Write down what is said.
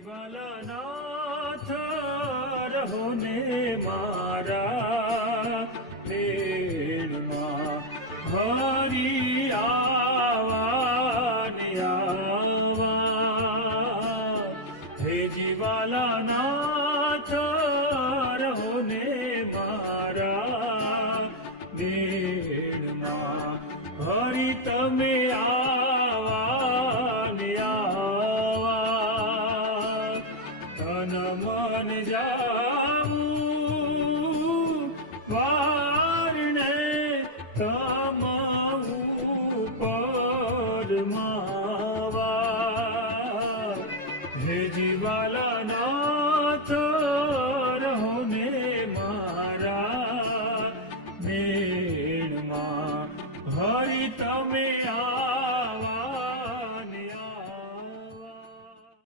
જીવાલા નાથ રહો ને મારા મેળમાં હરી આવા ને આવા હે જીવાલા નાથ રહો ને મારા મેળમાં હરી તમે આવા ને આવા તન મન જાવું વારણે તમ ઉપર માવા હે જીવાલા ના